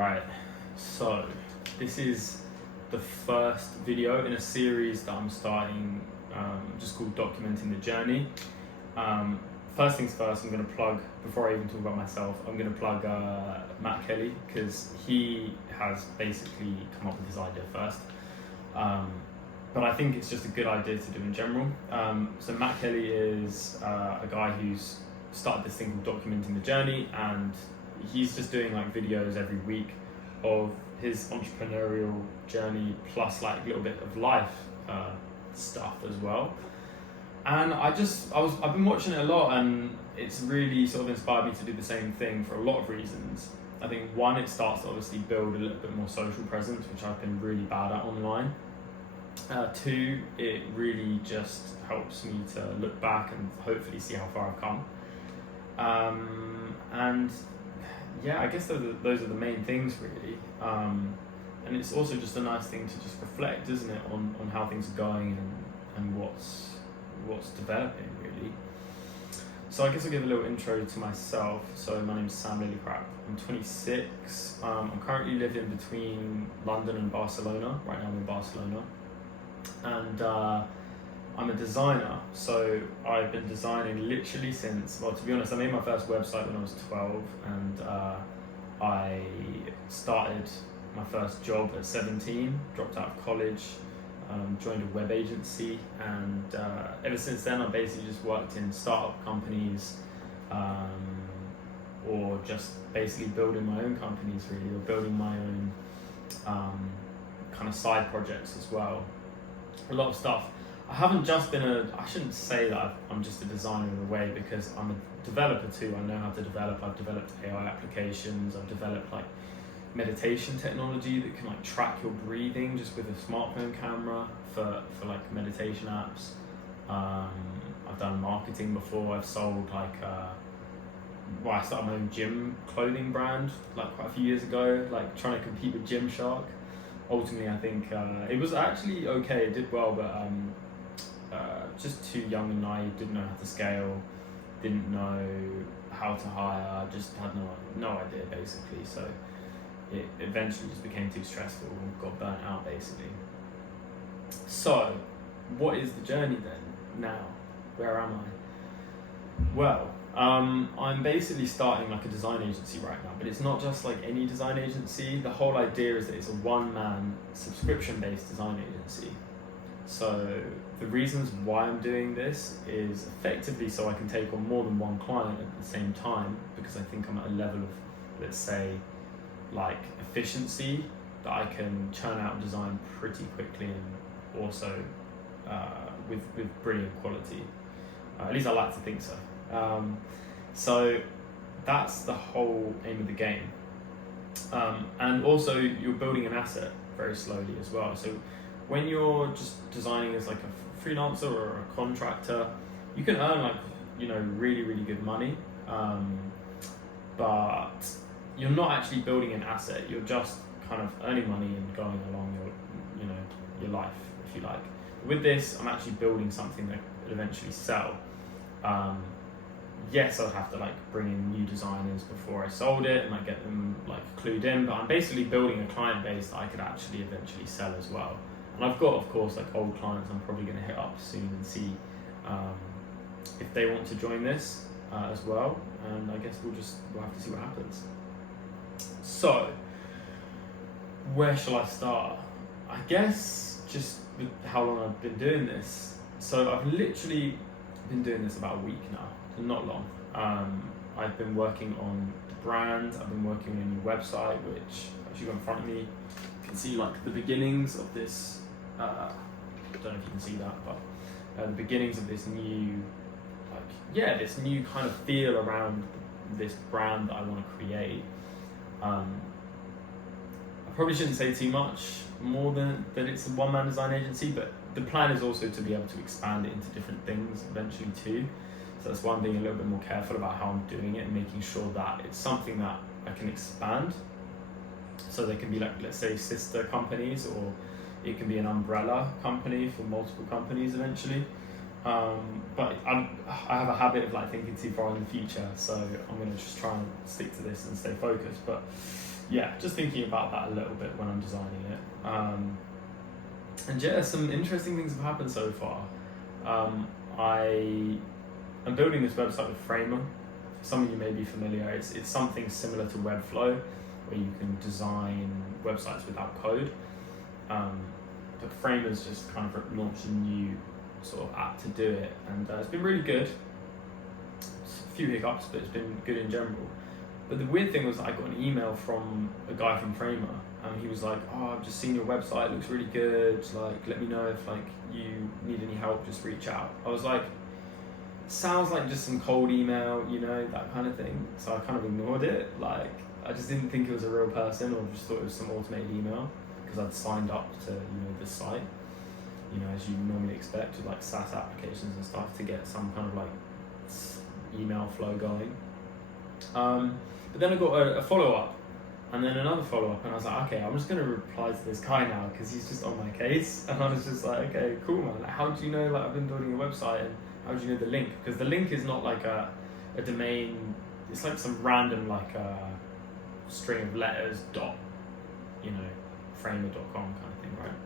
Alright, so this is the first video in a series that I'm starting, just called Documenting the Journey. First things first, I'm going to plug, before I even talk about myself, I'm going to plug Matt Kelly, because he has basically come up with this idea first. But I think it's just a good idea to do in general. So Matt Kelly is a guy who's started this thing called Documenting the Journey, and he's just doing like videos every week of his entrepreneurial journey plus like a little bit of life stuff as well. And I've been watching it a lot, and it's really sort of inspired me to do the same thing for a lot of reasons. I think one, it starts to obviously build a little bit more social presence, which I've been really bad at online. Two, it really just helps me to look back and hopefully see how far I've come. And yeah, I guess those are the main things really. And it's also just a nice thing to just reflect, isn't it, on how things are going and what's developing really. So I guess I'll give a little intro to myself. So my name's Sam Lillycrap. I'm 26. I'm currently living between London and Barcelona. Right now I'm in Barcelona. And I'm a designer, so I've been designing literally since, well, to be honest, I made my first website when I was 12, and I started my first job at 17, dropped out of college, joined a web agency, and ever since then I've basically just worked in startup companies, or just basically building my own companies really, or building my own kind of side projects as well. A lot of stuff. I haven't just been I shouldn't say that I'm just a designer in a way, because I'm a developer too. I know how to develop. I've developed AI applications. I've developed like meditation technology that can like track your breathing just with a smartphone camera for like meditation apps. I've done marketing before. I've sold like, I started my own gym clothing brand like quite a few years ago, like trying to compete with Gymshark. Ultimately, I think it was actually okay, it did well, but just too young and naive, didn't know how to scale, didn't know how to hire, just had no idea basically. So it eventually just became too stressful and got burnt out basically. So what is the journey then now? Where am I? Well, I'm basically starting like a design agency right now, but it's not just like any design agency. The whole idea is that it's a one-man subscription-based design agency. So the reasons why I'm doing this is effectively so I can take on more than one client at the same time, because I think I'm at a level of, let's say, like efficiency that I can churn out design pretty quickly, and also with brilliant quality. At least I like to think so. So that's the whole aim of the game. And also you're building an asset very slowly as well. So when you're just designing as like a freelancer or a contractor, you can earn like, really, really good money. But you're not actually building an asset. You're just kind of earning money and going along your life, if you like. With this, I'm actually building something that will eventually sell. Yes, I'd have to like bring in new designers before I sold it and like get them like clued in, but I'm basically building a client base that I could actually eventually sell as well. And I've got, of course, like old clients I'm probably going to hit up soon and see if they want to join this as well. And I guess we'll have to see what happens. So where shall I start? I guess just with how long I've been doing this. So I've literally been doing this about a week now. Not long. I've been working on the brand. I've been working on a new website, which actually got in front of me. You can see like the beginnings of this. I don't know if you can see that, but the beginnings of this new, this new kind of feel around this brand that I want to create. I probably shouldn't say too much more than that it's a one-man design agency, but the plan is also to be able to expand it into different things eventually too. So that's why I'm being a little bit more careful about how I'm doing it and making sure that it's something that I can expand. So there can be like, let's say, sister companies, or it can be an umbrella company for multiple companies eventually. But I have a habit of like thinking too far in the future, so I'm going to just try and stick to this and stay focused. But yeah, just thinking about that a little bit when I'm designing it. And yeah, some interesting things have happened so far. I am building this website with Framer. Some of you may be familiar. It's something similar to Webflow, where you can design websites without code. But Framer's just kind of launched a new sort of app to do it, and it's been really good. It's a few hiccups, but it's been good in general. But the weird thing was I got an email from a guy from Framer, and he was like, "Oh, I've just seen your website, it looks really good, like let me know if like you need any help, just reach out." I was like, sounds like just some cold email, you know, that kind of thing. So I kind of ignored it. Like, I just didn't think it was a real person, or just thought it was some automated email, because I'd signed up to, the site, as you normally expect with like SaaS applications and stuff, to get some kind of like email flow going. But then I got a follow-up, and then another follow-up, and I was like, okay, I'm just going to reply to this guy now, because he's just on my case. And I was just like, okay, cool, man. Like, how do you know, like, I've been building a website, and how do you know the link? Because the link is not like a domain, it's like some random, like, string of letters, framer.com kind of thing, right?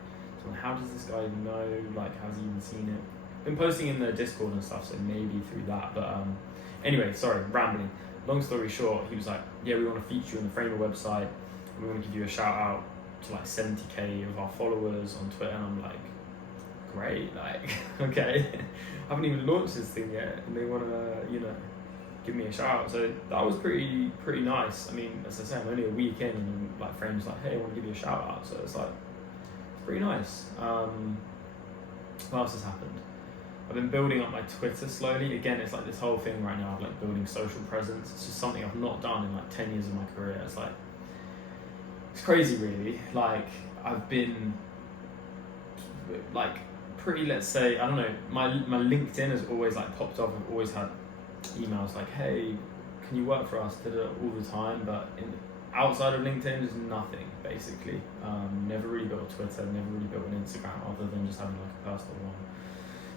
So how does this guy even know, like, how's he even seen it? Been posting in the Discord and stuff, so maybe through that, but anyway, sorry, rambling. Long story short, he was like, yeah, we want to feature you on the Framer website, and we want to give you a shout out to like 70k of our followers on Twitter. And I'm like, great, like, okay. I haven't even launched this thing yet, and they want to, give me a shout out. So that was pretty nice. I mean, as I say, I'm only a week in, and like Framer's like, hey, I want to give you a shout out. So it's like, it's pretty nice. What else has happened? I've been building up my Twitter slowly. Again, it's like this whole thing right now of like building social presence. It's just something I've not done in like 10 years of my career. It's like, it's crazy really. Like, I've been like pretty, let's say, I don't know, my LinkedIn has always like popped up. I've always had emails like, hey, can you work for us? All the time. But outside of LinkedIn, there's nothing basically. Never really built a Twitter, never really built an Instagram, other than just having like a personal one.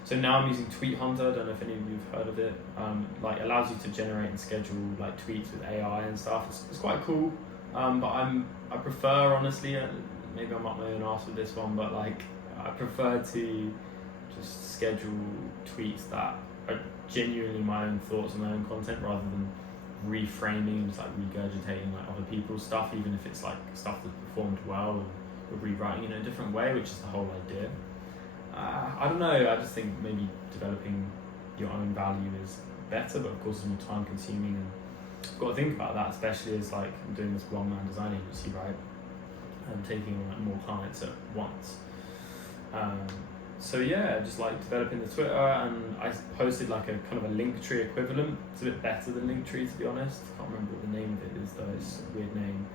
So now I'm using Tweet Hunter. I don't know if any of you have heard of it. Like, allows you to generate and schedule like tweets with AI and stuff. It's quite cool. But I prefer, honestly, maybe I'm up my own arse with this one, but like, I prefer to just schedule tweets that are genuinely my own thoughts and my own content, rather than reframing and just like regurgitating like other people's stuff, even if it's like stuff that's performed well, and we're rewriting in a different way, which is the whole idea. I don't know, I just think maybe developing your own value is better, but of course it's more time consuming, and I've got to think about that, especially as like I'm doing this one-man design agency, right? I'm taking on like more clients at once. So yeah, just like developing the Twitter, and I posted like a kind of a Linktree equivalent. It's a bit better than Linktree, to be honest. I can't remember what the name of it is though, it's a weird name.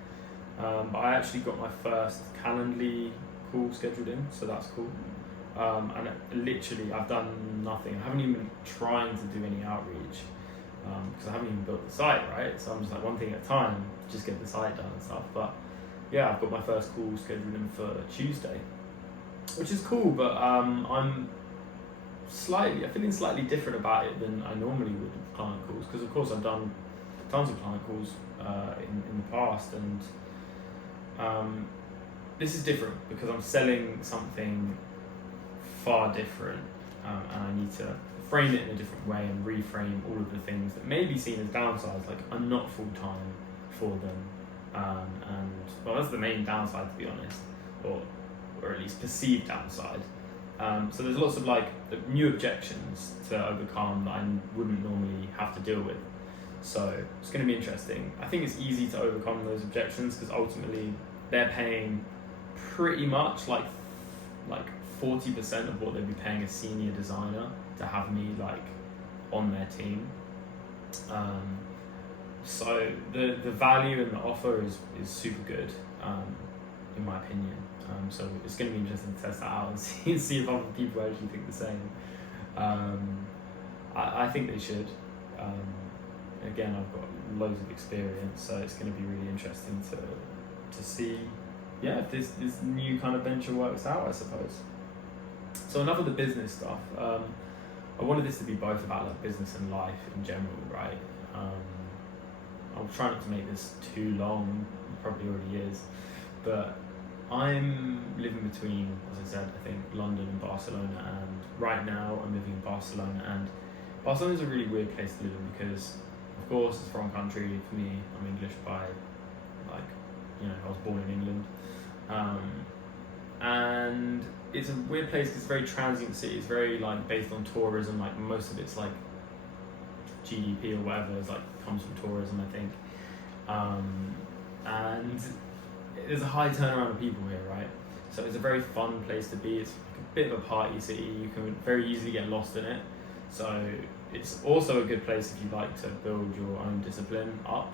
But I actually got my first Calendly call scheduled in, so that's cool. And literally I've done nothing. I haven't even been trying to do any outreach, because I haven't even built the site, right? So I'm just like one thing at a time, just get the site done and stuff. But yeah, I've got my first call scheduled in for Tuesday, which is cool, but I'm feeling slightly different about it than I normally would with client calls, because of course I've done tons of client calls in the past, and this is different because I'm selling something far different, and I need to frame it in a different way and reframe all of the things that may be seen as downsides, like I'm not full-time for them, and well, that's the main downside, to be honest, or at least perceived downside. So there's lots of like new objections to overcome that I wouldn't normally have to deal with. So it's going to be interesting. I think it's easy to overcome those objections, because ultimately they're paying pretty much like 40% of what they'd be paying a senior designer to have me like on their team. So the value and the offer is super good, in my opinion. So it's going to be interesting to test that out and see if other people actually think the same. I think they should. Again, I've got loads of experience, so it's going to be really interesting to see, yeah, if this new kind of venture works out, I suppose. So enough of the business stuff. I wanted this to be both about like business and life in general, right? I'll try not to make this too long. probably already is. But I'm living between, as I said, I think London and Barcelona, and right now I'm living in Barcelona, and Barcelona is a really weird place to live in because, of course, it's a foreign country for me. I'm English by, like, I was born in England, and it's a weird place because it's a very transient city. It's very like based on tourism. Like most of it's like GDP or whatever is like comes from tourism, I think, and there's a high turnaround of people here, right? So it's a very fun place to be. It's like a bit of a party city. You can very easily get lost in it. So it's also a good place if you like to build your own discipline up.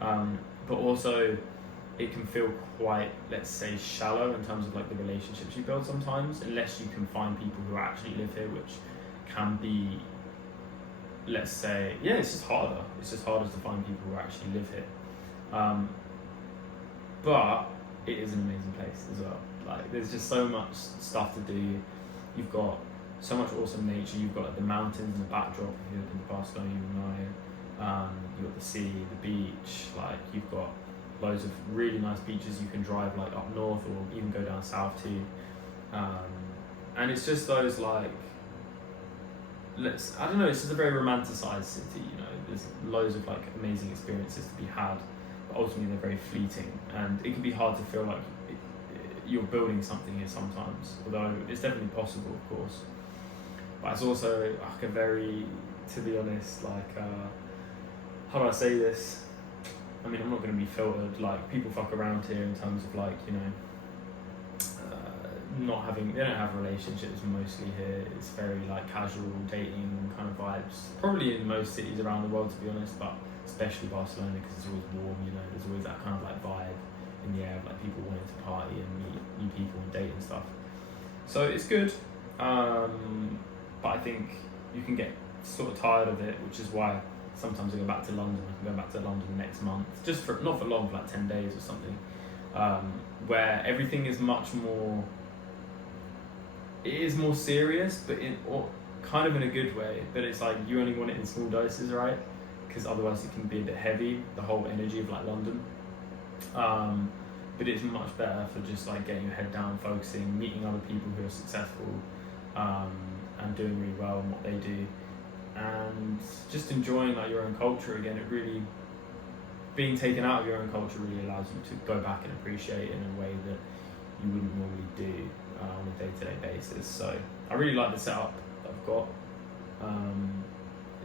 But also it can feel quite, let's say, shallow in terms of like the relationships you build sometimes, unless you can find people who actually live here, which can be, let's say, it's just harder. It's just harder to find people who actually live here. But it is an amazing place as well. Like there's just so much stuff to do. You've got so much awesome nature. You've got like, the mountains in the backdrop. If you've been to Barcelona, you know. You've got the sea, the beach. Like you've got loads of really nice beaches you can drive like up north or even go down south to. And it's just those like, I don't know, it's just a very romanticized city, there's loads of like amazing experiences to be had, but ultimately they're very fleeting, and it can be hard to feel like you're building something here sometimes, although it's definitely possible, of course. But it's also like a very, to be honest, like, how do I say this? I mean, I'm not going to be filtered, like people fuck around here in terms of like, they don't have relationships mostly here. It's very like casual dating kind of vibes, probably in most cities around the world, to be honest, but especially Barcelona because it's always warm, there's always that kind of like vibe in the air of like people wanting to party and meet new people and date and stuff. So it's good, but I think you can get sort of tired of it, which is why sometimes I go back to London. I can go back to London next month, just for not for long, for like 10 days or something, where everything is much more. It is more serious, but kind of in a good way. But it's like you only want it in small doses, right? Because otherwise it can be a bit heavy. The whole energy of like London. But it's much better for just like getting your head down, focusing, meeting other people who are successful, and doing really well in what they do, and just enjoying like your own culture again. It really, being taken out of your own culture really allows you to go back and appreciate it in a way that you wouldn't normally do on a day-to-day basis. So I really like the setup that I've got.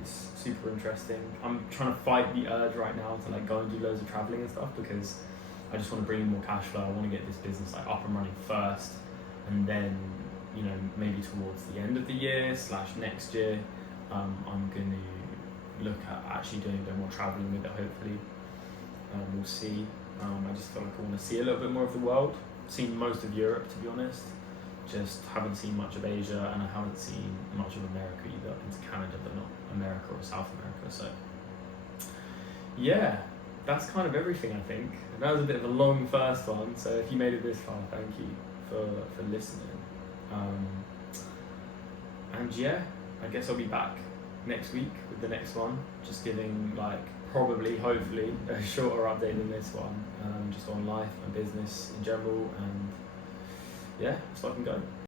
It's super interesting. I'm trying to fight the urge right now to like go and do loads of traveling and stuff, because I just want to bring in more cash flow. I want to get this business like up and running first, and then maybe towards the end of the year / next year, I'm going to look at actually doing a bit more traveling with it, hopefully. We'll see. I just feel like I want to see a little bit more of the world. Seen most of Europe, to be honest. Just haven't seen much of Asia, and I haven't seen much of America either. I've been to Canada, but not America or South America. So yeah, that's kind of everything, I think. And that was a bit of a long first one, so if you made it this far, thank you for listening. And yeah, I guess I'll be back next week with the next one, just giving like probably, hopefully, a shorter update than this one, just on life and business in general, and yeah, so I can go.